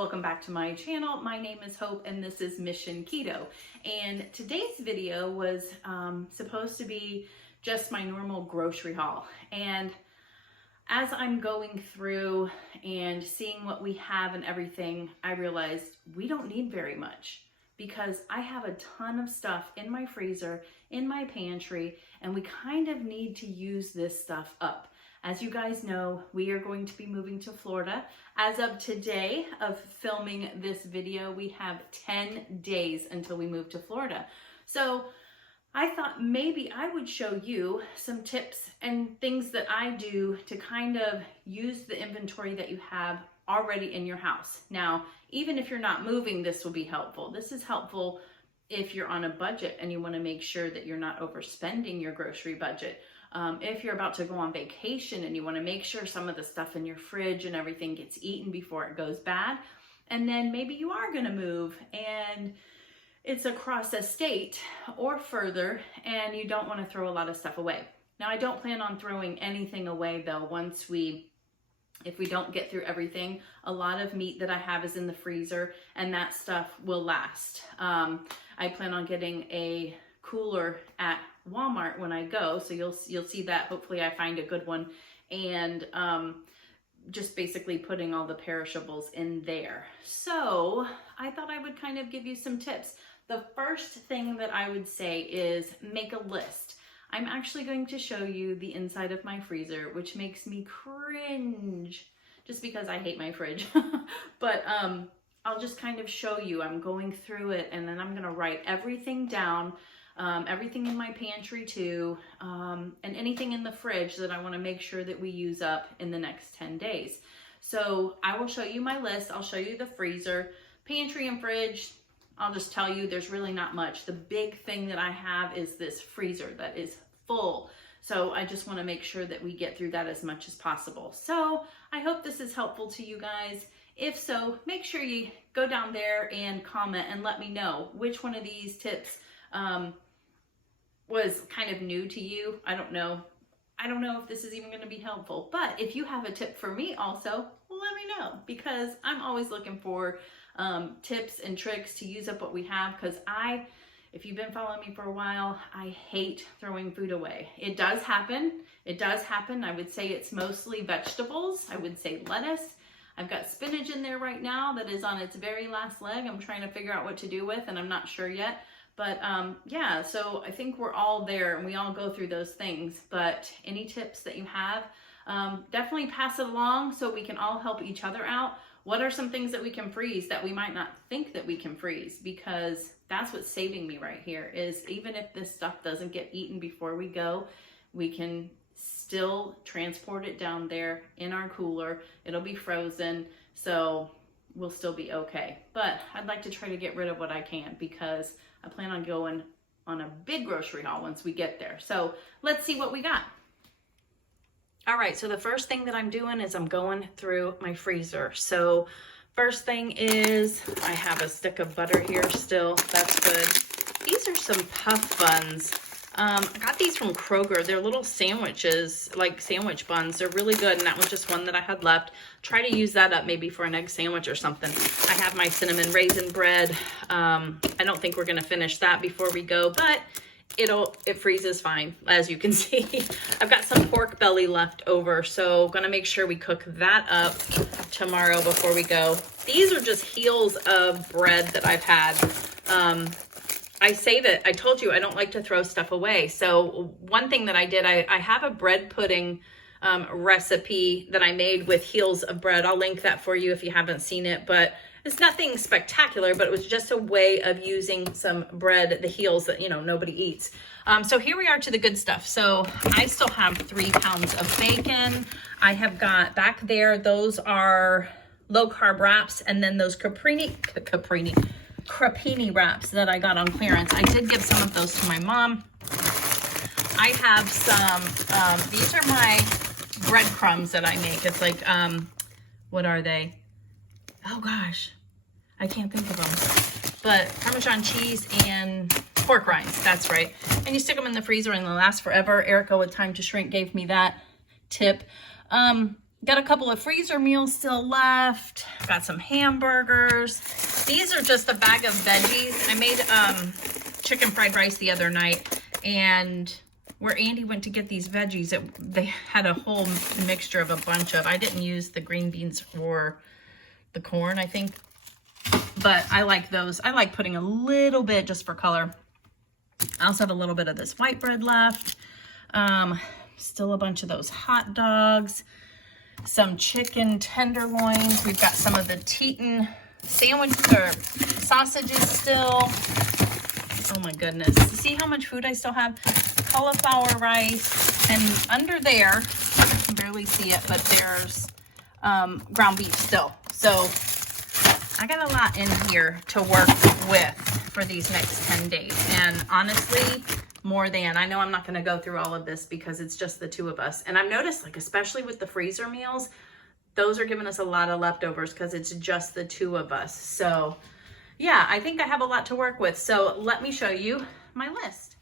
welcome back to my channel. My name is Hope and this is Mission Keto. And today's video was supposed to be just my normal grocery haul. And as I'm going through and seeing what we have and everything, I realized we don't need very much because I have a ton of stuff in my freezer, in my pantry, and we kind of need to use this stuff up. As you guys know, we are going to be moving to Florida. As of today of filming this video, we have 10 days until we move to Florida. So I thought maybe I would show you some tips and things that I do to kind of use the inventory that you have already in your house. Now, even if you're not moving, this will be helpful. This is helpful if you're on a budget and you want to make sure that you're not overspending your grocery budget. If you're about to go on vacation and you want to make sure some of the stuff in your fridge and everything gets eaten before it goes bad. And then maybe you are going to move and it's across a state or further and you don't want to throw a lot of stuff away. Now, I don't plan on throwing anything away though if we don't get through everything. A lot of meat that I have is in the freezer and that stuff will last. I plan on getting a cooler at Walmart when I go, so you'll see that. Hopefully I find a good one, and just basically putting all the perishables in there. So I thought I would kind of give you some tips. The first thing that I would say is make a list. I'm actually going to show you the inside of my freezer, which makes me cringe just because I hate my fridge. But I'll just kind of show you. I'm going through it and then I'm going to write everything down. Everything in my pantry too, and anything in the fridge that I want to make sure that we use up in the next 10 days. So I will show you my list. I'll show you the freezer, pantry and fridge. I'll just tell you there's really not much. The big thing that I have is this freezer that is full. So I just want to make sure that we get through that as much as possible. So I hope this is helpful to you guys. If so, make sure you go down there and comment and let me know which one of these tips was kind of new to you. I don't know if this is even going to be helpful, but if you have a tip for me also, let me know, because I'm always looking for tips and tricks to use up what we have. Because if you've been following me for a while, I hate throwing food away. It does happen. I would say it's mostly vegetables. I would say lettuce. I've got spinach in there right now that is on its very last leg. I'm trying to figure out what to do with, and I'm not sure yet. But yeah, so I think we're all there and we all go through those things. But any tips that you have, definitely pass it along so we can all help each other out. What are some things that we can freeze that we might not think that we can freeze? Because that's what's saving me right here, is even if this stuff doesn't get eaten before we go, we can still transport it down there in our cooler. It'll be frozen, so we'll still be okay. But I'd like to try to get rid of what I can, because I plan on going on a big grocery haul once we get there. So let's see what we got. All right, so the first thing that I'm doing is I'm going through my freezer. So first thing is I have a stick of butter here still. That's good. These are some puff buns. I got these from Kroger. They're little sandwiches, like sandwich buns. They're really good, and that was just one that I had left. Try to use that up maybe for an egg sandwich or something. I have my cinnamon raisin bread. I don't think we're gonna finish that before we go, but it freezes fine, as you can see. I've got some pork belly left over, so gonna make sure we cook that up tomorrow before we go. These are just heels of bread that I've had. I save it. I told you I don't like to throw stuff away. So one thing that I did, I have a bread pudding recipe that I made with heels of bread. I'll link that for you if you haven't seen it, but it's nothing spectacular, but it was just a way of using some bread, the heels that, nobody eats. So here we are to the good stuff. So I still have 3 pounds of bacon. I have got back there, those are low carb wraps, and then those crepini wraps that I got on clearance. I did give some of those to my mom. I have some, these are my breadcrumbs that I make. It's like, what are they? Oh gosh, I can't think of them. But Parmesan cheese and pork rinds, that's right. And you stick them in the freezer and they'll last forever. Erica with Time to Shrink gave me that tip. Got a couple of freezer meals still left. Got some hamburgers. These are just a bag of veggies. I made chicken fried rice the other night, and where Andy went to get these veggies, they had a whole mixture of a bunch of, I didn't use the green beans or the corn, I think, but I like those. I like putting a little bit just for color. I also have a little bit of this white bread left. Still a bunch of those hot dogs, some chicken tenderloins. We've got some of the Teton sandwich or sausages still. Oh my goodness. See how much food I still have? Cauliflower rice, and under there, I can barely see it, but there's ground beef still. So I got a lot in here to work with for these next 10 days. And honestly, more than. I know I'm not going to go through all of this because it's just the two of us. And I've noticed, like, especially with the freezer meals, those are giving us a lot of leftovers because it's just the two of us. So yeah, I think I have a lot to work with. So let me show you my list.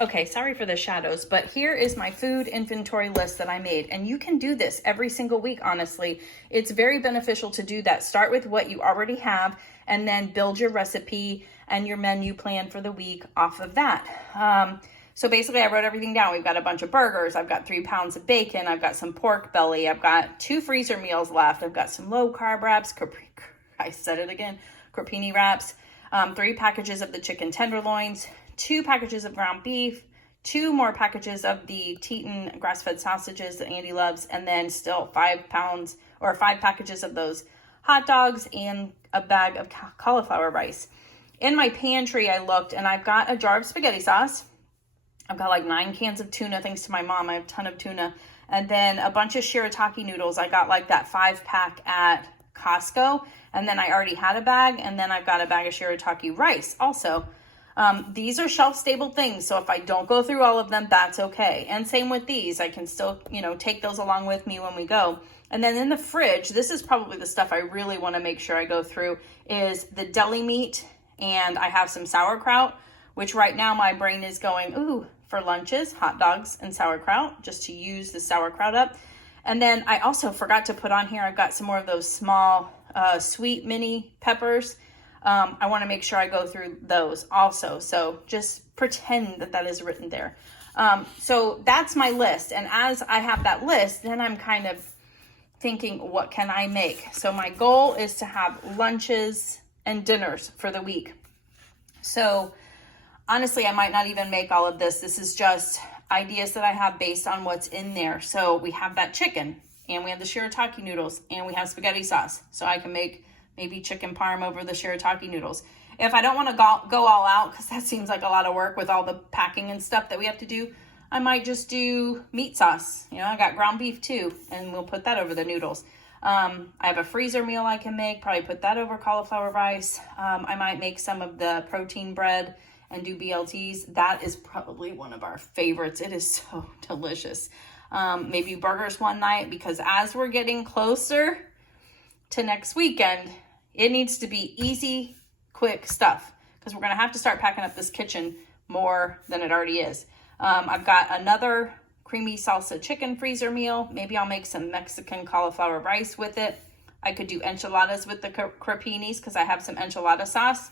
Okay, sorry for the shadows, but here is my food inventory list that I made. And you can do this every single week, honestly. It's very beneficial to do that. Start with what you already have and then build your recipe and your menu plan for the week off of that. So basically I wrote everything down. We've got a bunch of burgers. I've got 3 pounds of bacon. I've got some pork belly. I've got 2 freezer meals left. I've got some low carb wraps. I said it again. Crepini wraps. 3 packages of the chicken tenderloins. 2 packages of ground beef, 2 more packages of the Teton grass-fed sausages that Andy loves, and then still 5 pounds or 5 packages of those hot dogs and a bag of cauliflower rice. In my pantry, I looked, and I've got a jar of spaghetti sauce. I've got like 9 cans of tuna, thanks to my mom. I have a ton of tuna. And then a bunch of shirataki noodles. I got like that 5-pack at Costco, and then I already had a bag, and then I've got a bag of shirataki rice also. These are shelf-stable things, so if I don't go through all of them, that's okay. And same with these. I can still, take those along with me when we go. And then in the fridge, this is probably the stuff I really want to make sure I go through, is the deli meat, and I have some sauerkraut, which right now my brain is going, ooh, for lunches, hot dogs and sauerkraut, just to use the sauerkraut up. And then I also forgot to put on here, I've got some more of those small sweet mini peppers. I want to make sure I go through those also. So just pretend that that is written there. So that's my list. And as I have that list, then I'm kind of thinking, what can I make? So my goal is to have lunches and dinners for the week. So honestly, I might not even make all of this. This is just ideas that I have based on what's in there. So we have that chicken, and we have the shirataki noodles, and we have spaghetti sauce. So I can make maybe chicken parm over the shirataki noodles. If I don't want to go all out, because that seems like a lot of work with all the packing and stuff that we have to do, I might just do meat sauce. I got ground beef too, and we'll put that over the noodles. I have a freezer meal I can make, probably put that over cauliflower rice. I might make some of the protein bread and do BLTs. That is probably one of our favorites. It is so delicious. Maybe burgers one night, because as we're getting closer to next weekend, it needs to be easy, quick stuff, because we're going to have to start packing up this kitchen more than it already is. I've got another creamy salsa chicken freezer meal. Maybe I'll make some Mexican cauliflower rice with it. I could do enchiladas with the crepinis because I have some enchilada sauce.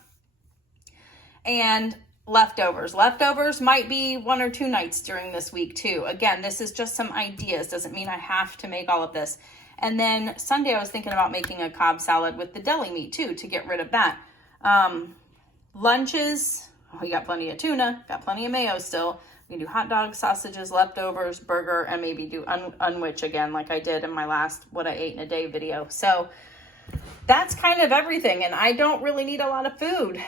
And leftovers. Leftovers might be 1 or 2 nights during this week too. Again, this is just some ideas. Doesn't mean I have to make all of this. And then Sunday I was thinking about making a Cobb salad with the deli meat too, to get rid of that. Lunches, we got plenty of tuna, got plenty of mayo still. We can do hot dogs, sausages, leftovers, burger, and maybe do unwich again like I did in my last What I Ate in a Day video. So that's kind of everything, and I don't really need a lot of food.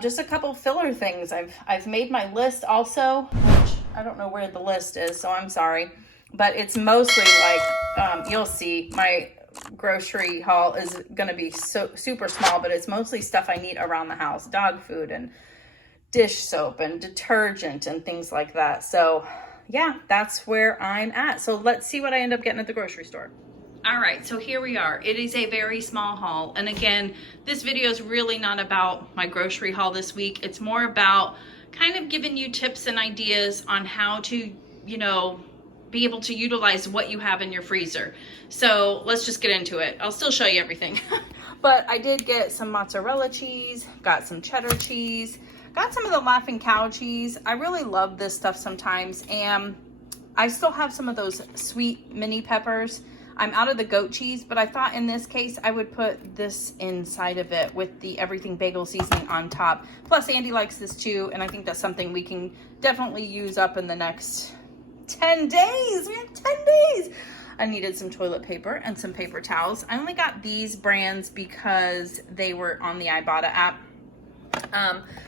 Just a couple filler things. I've made my list also, which I don't know where the list is, so I'm sorry. But it's mostly like, you'll see, my grocery haul is going to be so super small, but it's mostly stuff I need around the house. Dog food and dish soap and detergent and things like that. So yeah, that's where I'm at. So let's see what I end up getting at the grocery store. All right, so here we are. It is a very small haul. And again, this video is really not about my grocery haul this week. It's more about kind of giving you tips and ideas on how to, be able to utilize what you have in your freezer. So let's just get into it. I'll still show you everything. But I did get some mozzarella cheese, got some cheddar cheese, got some of the Laughing Cow cheese. I really love this stuff sometimes. And I still have some of those sweet mini peppers. I'm out of the goat cheese, but I thought in this case I would put this inside of it with the everything bagel seasoning on top. Plus Andy likes this too, and I think that's something we can definitely use up in the next 10 days. We have 10 days. I needed some toilet paper and some paper towels. I only got these brands because they were on the Ibotta app.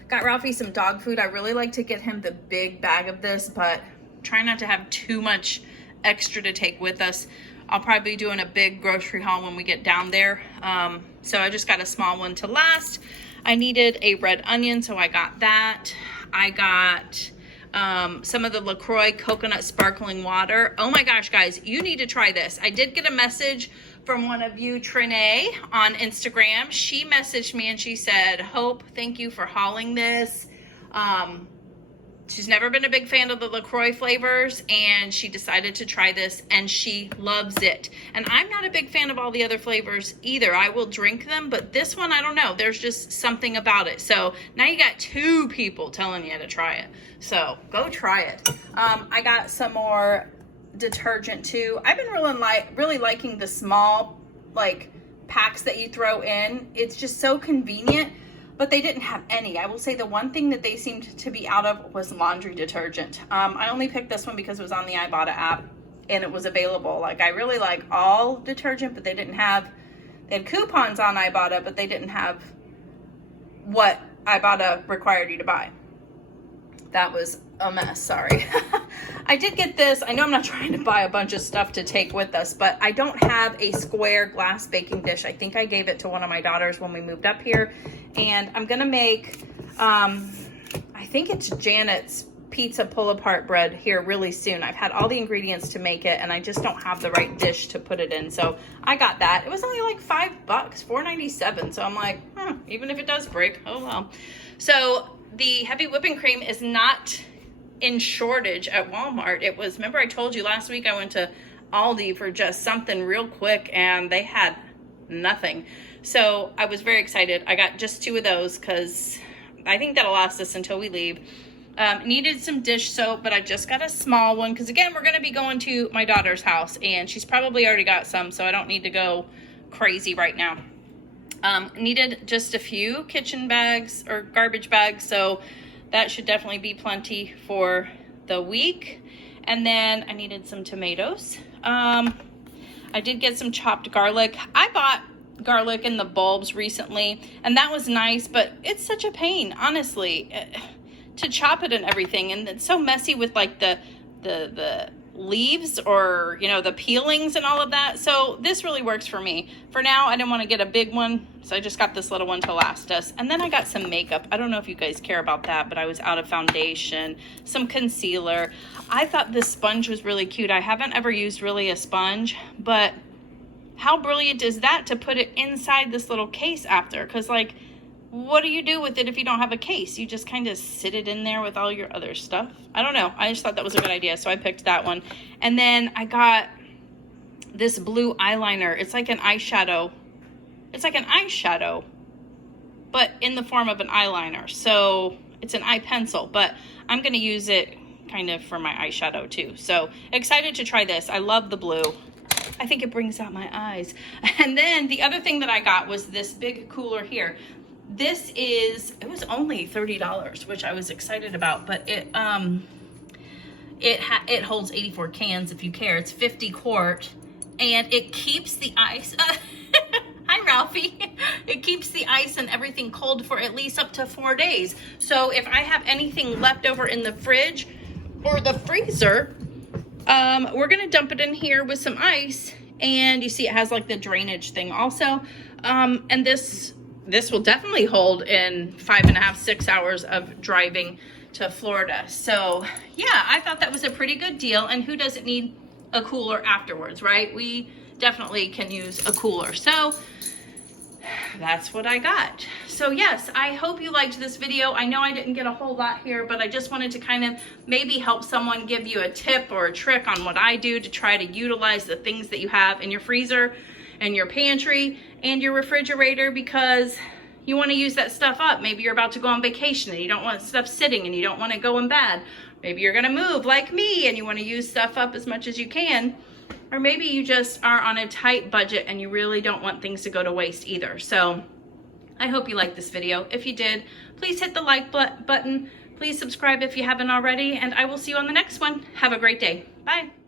Got Ralphie some dog food. I really like to get him the big bag of this, but try not to have too much extra to take with us. I'll probably be doing a big grocery haul when we get down there. So I just got a small one to last. I needed a red onion, so I got that. I got some of the LaCroix coconut sparkling water. Oh my gosh, guys, you need to try this. I did get a message from one of you, Trinae, on Instagram. She messaged me and she said, Hope, thank you for hauling this. She's never been a big fan of the LaCroix flavors, and she decided to try this, and she loves it. And I'm not a big fan of all the other flavors either. I will drink them, but this one, I don't know. There's just something about it. So now you got 2 people telling you to try it. So go try it. I got some more detergent too. I've been really liking the small packs that you throw in. It's just so convenient. But they didn't have any. I will say the one thing that they seemed to be out of was laundry detergent. I only picked this one because it was on the Ibotta app and it was available. I really like all detergent, but they had coupons on Ibotta, but they didn't have what Ibotta required you to buy. That was a mess, sorry. I did get this. I know I'm not trying to buy a bunch of stuff to take with us, but I don't have a square glass baking dish. I think I gave it to one of my daughters when we moved up here. And I'm gonna make, I think it's Janet's pizza pull-apart bread here really soon. I've had all the ingredients to make it, and I just don't have the right dish to put it in. So I got that. It was only like $5, $4.97. So I'm like, even if it does break, oh well. So the heavy whipping cream is not in shortage at Walmart. It was, remember I told you last week I went to Aldi for just something real quick and they had nothing. So I was very excited. I got just 2 of those because I think that'll last us until we leave. Needed some dish soap, but I just got a small one because again, we're going to be going to my daughter's house and she's probably already got some, so I don't need to go crazy right now. Needed just a few kitchen bags or garbage bags, so that should definitely be plenty for the week. And then I needed some tomatoes. I did get some chopped garlic. I bought garlic in the bulbs recently, and that was nice, but it's such a pain, honestly, to chop it and everything. And it's so messy with the leaves or, the peelings and all of that. So this really works for me. For now, I didn't want to get a big one, so I just got this little one to last us. And then I got some makeup. I don't know if you guys care about that, but I was out of foundation, some concealer. I thought this sponge was really cute. I haven't ever used really a sponge, but how brilliant is that to put it inside this little case after? Because what do you do with it if you don't have a case? You just kind of sit it in there with all your other stuff. I don't know. I just thought that was a good idea, so I picked that one. And then I got this blue eyeliner. It's like an eyeshadow. It's like an eyeshadow, but in the form of an eyeliner. So it's an eye pencil, but I'm going to use it kind of for my eyeshadow too. So excited to try this. I love the blue. I think it brings out my eyes. And then the other thing that I got was this big cooler here. It was only $30, which I was excited about, but it holds 84 cans if you care. It's 50 quart and it keeps the ice. Hi, Ralphie. It keeps the ice and everything cold for at least up to 4 days. So if I have anything left over in the fridge or the freezer, we're going to dump it in here with some ice. And you see it has the drainage thing also. And this will definitely hold in 5.5, 6 hours of driving to Florida. So yeah, I thought that was a pretty good deal. And who doesn't need a cooler afterwards, right? We definitely can use a cooler. So that's what I got. So yes, I hope you liked this video. I know I didn't get a whole lot here, but I just wanted to kind of maybe help someone, give you a tip or a trick on what I do to try to utilize the things that you have in your freezer and your pantry and your refrigerator, because you want to use that stuff up. Maybe you're about to go on vacation and you don't want stuff sitting and you don't want it going bad. Maybe you're gonna move like me and you want to use stuff up as much as you can. Or maybe you just are on a tight budget and you really don't want things to go to waste either. So I hope you liked this video. If you did, please hit the like button. Please subscribe if you haven't already, and I will see you on the next one. Have a great day. Bye.